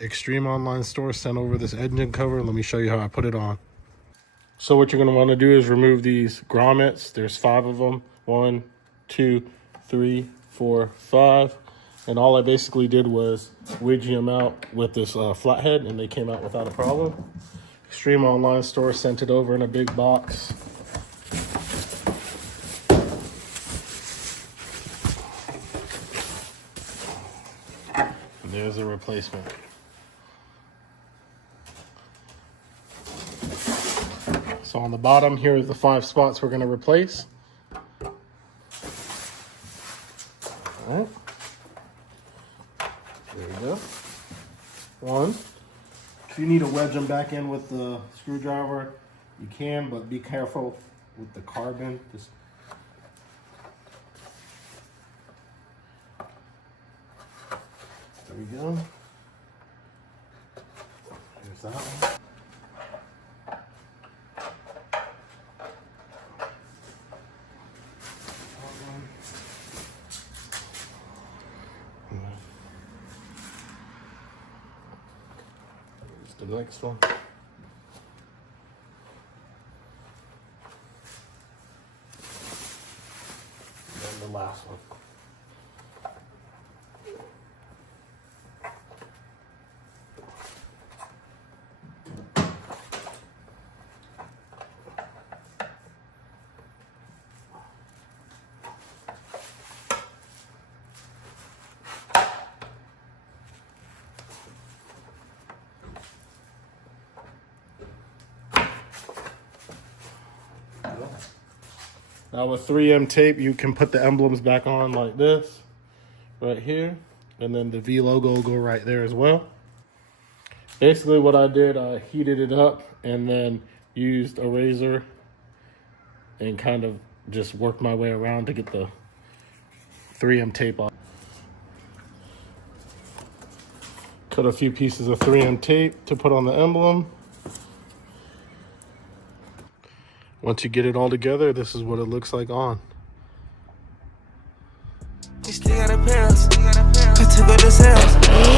Extreme Online Store sent over this engine cover. Let me show you how I put it on. So what you're going to want to do is remove these grommets. There's 5 of them. 1, 2, 3, 4, 5. And all I basically did was wedgie them out with this flathead, and they came out without a problem. Extreme Online Store sent it over in a big box. And there's a replacement. So on the bottom, here are the 5 spots we're going to replace. All right. There we go. 1. If you need to wedge them back in with the screwdriver, you can, but be careful with the carbon. Just there we go. Here's that one. The next one. And then the last one. Now with 3M tape, you can put the emblems back on like this, right here, and then the V logo will go right there as well. Basically what I did, I heated it up and then used a razor and kind of just worked my way around to get the 3M tape off. Cut a few pieces of 3M tape to put on the emblem. Once you get it all together, this is what it looks like on. You still got a pass. I took her to sales.